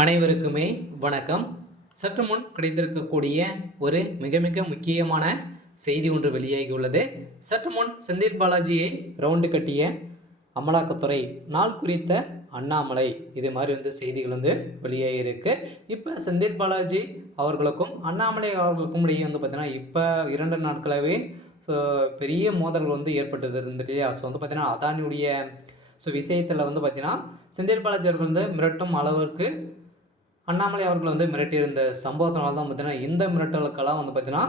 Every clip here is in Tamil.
அனைவருக்குமே வணக்கம். சற்று முன் கிடைத்திருக்கக்கூடிய ஒரு மிக மிக முக்கியமான செய்தி ஒன்று வெளியாகியுள்ளது. சற்று முன் செந்தில் பாலாஜியை ரவுண்டு கட்டிய அமலாக்கத்துறை நாள் குறித்த அண்ணாமலை இது மாதிரி செய்திகள் வெளியாகியிருக்கு. இப்போ செந்தில் பாலாஜி அவர்களுக்கும் அண்ணாமலை அவர்களுக்கும் இடையே பார்த்தீங்கன்னா இப்போ 2 நாட்களாகவே பெரிய மோதல்கள் ஏற்பட்டது இருந்துட்டு இல்லையா? பார்த்தீங்கன்னா அதானியுடைய விஷயத்தில் பார்த்தீங்கன்னா செந்தில் பாலாஜி அவர்கள் மிரட்டும் அளவிற்கு அண்ணாமலை அவர்கள் மிரட்டியிருந்த சம்பவத்தினால தான் பார்த்தீங்கன்னா இந்த மிரட்டலுக்கெல்லாம் பார்த்தீங்கன்னா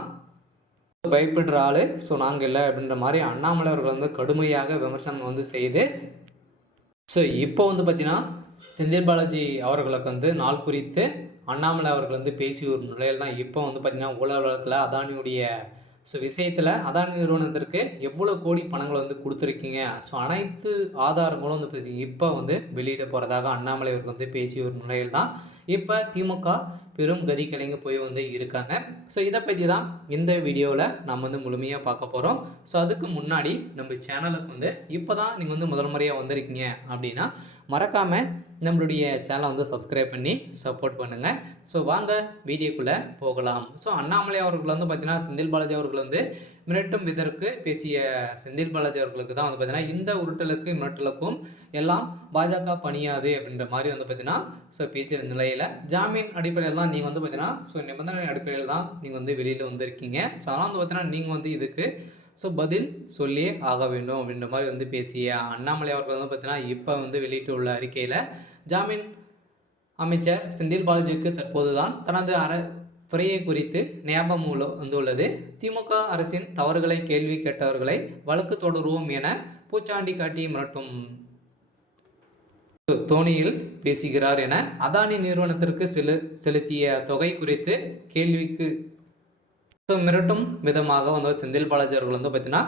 பயப்படுற ஆள் நாங்கள் இல்லை அப்படின்ற மாதிரி அண்ணாமலை அவர்கள் கடுமையாக விமர்சனம் செய்து இப்போ பார்த்தீங்கன்னா செந்தில் பாலாஜி அவர்களுக்கு நாள் குறித்து அண்ணாமலை அவர்கள் பேசி ஒரு நிலையில் தான் இப்போ பார்த்தீங்கன்னா ஊழல் வழக்கில் அதானியுடைய விஷயத்தில் அதானி நிறுவனத்திற்கு எவ்வளோ கோடி பணங்கள் கொடுத்துருக்கீங்க, அனைத்து ஆதாரங்களும் இப்போ வெளியிட போகிறதாக அண்ணாமலை அவர்கள் பேசிய ஒரு நிலையில் தான் இப்போ திமுக பெரும் கதி கலைங்க போய் இருக்காங்க. இதை பற்றி தான் இந்த வீடியோவில் நம்ம முழுமையாக பார்க்க போகிறோம். அதுக்கு முன்னாடி நம்ம சேனலுக்கு இப்போ தான் நீங்கள் முதல் முறையாக வந்திருக்கீங்க அப்படின்னா மறக்காமல் நம்மளுடைய சேனலை சப்ஸ்கிரைப் பண்ணி சப்போர்ட் பண்ணுங்கள். வாங்க வீடியோக்குள்ளே போகலாம். அண்ணாமலை அவர்கள் பார்த்தீங்கன்னா செந்தில் பாலாஜி அவர்கள் மிரட்டும் இதற்கு பேசிய செந்தில் பாலாஜி அவர்களுக்கு தான் பார்த்தீங்கன்னா இந்த மிரட்டலுக்கும் எல்லாம் பாஜக பணியாது அப்படின்ற மாதிரி பார்த்தீங்கன்னா பேசுகிற நிலையில் ஜாமீன் அடிப்படையில் தான் நீங்கள் பார்த்தீங்கன்னா நிபந்தனை அடிப்படையில் தான் நீங்கள் வெளியில் வந்திருக்கீங்க. அதனால் பார்த்தீங்கன்னா நீங்கள் இதுக்கு பதில் சொல்லியே ஆக வேண்டும் அப்படின்ற மாதிரி பேசிய அண்ணாமலை அவர்கள் பார்த்தீங்கன்னா இப்போ வெளியிட்டுள்ள அறிக்கையில் ஜாமீன் அமைச்சர் செந்தில் பாலாஜிக்கு தற்போது தான் தனது துறையை குறித்து ஞாபகம் உள்ளது. திமுக அரசின் தவறுகளை கேள்வி கேட்டவர்களை வழக்கு தொடருவோம் என பூச்சாண்டி காட்டி மிரட்டும் தோணியில் பேசுகிறார் என அதானி நிறுவனத்திற்கு செலுத்திய தொகை குறித்து கேள்விக்கு மிரட்டும் விதமாக செந்தில் பாலாஜி அவர்கள் பார்த்தீங்கன்னா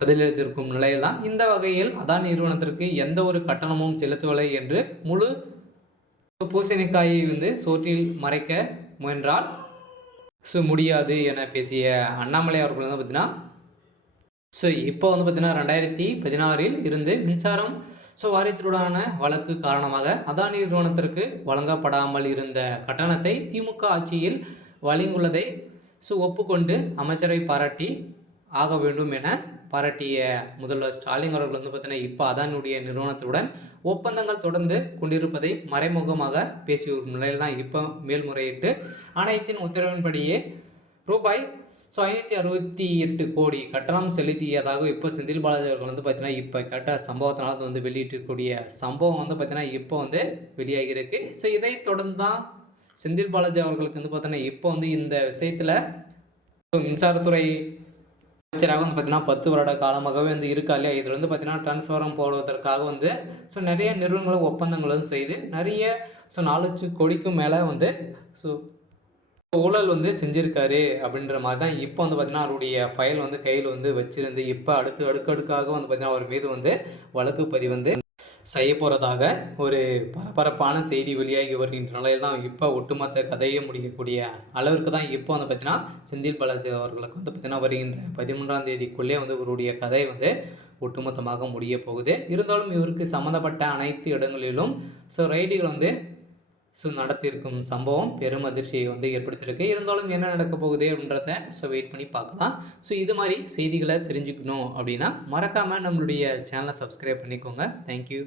பதிலளித்திருக்கும் நிலையில் தான் இந்த வகையில் அதானி நிறுவனத்திற்கு எந்த ஒரு கட்டணமும் செலுத்தவில்லை என்று முழு பூசணிக்காயை சோற்றில் மறைக்க முயன்றால் முடியாது என பேசிய அண்ணாமலை அவர்கள் பார்த்தீங்கன்னா இப்போ பார்த்தீங்கன்னா 2016 இருந்து மின்சாரம் வாரியத்துடனான வழக்கு காரணமாக அதானி நிறுவனத்திற்கு வழங்கப்படாமல் இருந்த கட்டணத்தை திமுக ஆட்சியில் வழங்கியுள்ளதை ஒப்புக்கொண்டு அமைச்சரை பாராட்டி ஆக வேண்டும் என பாராட்டிய முதல்வர் ஸ்டாலின் அவர்கள் பார்த்தீங்கன்னா இப்போ அதானியுடைய நிறுவனத்துடன் ஒப்பந்தங்கள் தொடர்ந்து கொண்டிருப்பதை மறைமுகமாக பேசிய ஒரு நிலையில் தான் இப்போ மேல்முறையிட்டு ஆணையத்தின் உத்தரவின்படியே ரூபாய் 568 கோடி கட்டணம் செலுத்தியதாக இப்போ செந்தில் பாலாஜி அவர்கள் பார்த்தீங்கன்னா இப்போ கேட்ட சம்பவத்தினால வெளியிட்டிருக்கக்கூடிய சம்பவம் பார்த்தீங்கன்னா இப்போ வெளியாகியிருக்கு. இதை தொடர்ந்து தான் செந்தில் பாலாஜி அவர்களுக்கு பார்த்தீங்கன்னா இப்போ இந்த விஷயத்தில் மின்சாரத்துறை அமைச்சராக பார்த்தீங்கன்னா 10 வருட காலமாகவே இருக்கா இல்லையா? இதில் பார்த்தீங்கன்னா டிரான்ஸ்ஃபாரம் போடுவதற்காக நிறைய நிறுவனங்களும் ஒப்பந்தங்களும் செய்து நிறைய 4 லட்சம் கோடிக்கும் மேலே ஊழல் செஞ்சுருக்காரு அப்படின்ற மாதிரி தான் இப்போ பார்த்தீங்கன்னா அவருடைய ஃபைல் கையில் வச்சிருந்து இப்போ அடுக்கடுக்காக பார்த்தீங்கன்னா அவர் மீது வழக்கு பதிவு செய்ய போகிறதாக ஒரு பரபரப்பான செய்தி வெளியாகி வருகின்ற நிலையில் தான் இப்போ ஒட்டுமொத்த கதையை முடிக்கக்கூடிய அளவிற்கு தான் இப்போ பார்த்தீங்கன்னா செந்தில் பாலாஜி அவர்களுக்கு பார்த்தீங்கன்னா வருகின்ற 13ஆம் தேதிக்குள்ளே இவருடைய கதை ஒட்டுமொத்தமாக முடிய போகுது. இருந்தாலும் இவருக்கு சம்மந்தப்பட்ட அனைத்து இடங்களிலும் ரைடுகள் நடத்தியிருக்கும் சம்பவம் பெரும் அதிர்ச்சியை ஏற்படுத்தியிருக்கு. இருந்தாலும் என்ன நடக்க போகுது அப்படின்றத வெயிட் பண்ணி பார்க்கலாம். இது மாதிரி செய்திகளை தெரிஞ்சுக்கணும் அப்படின்னா மறக்காமல் நம்மளுடைய சேனலை சப்ஸ்கிரைப் பண்ணிக்கோங்க. தேங்க்யூ.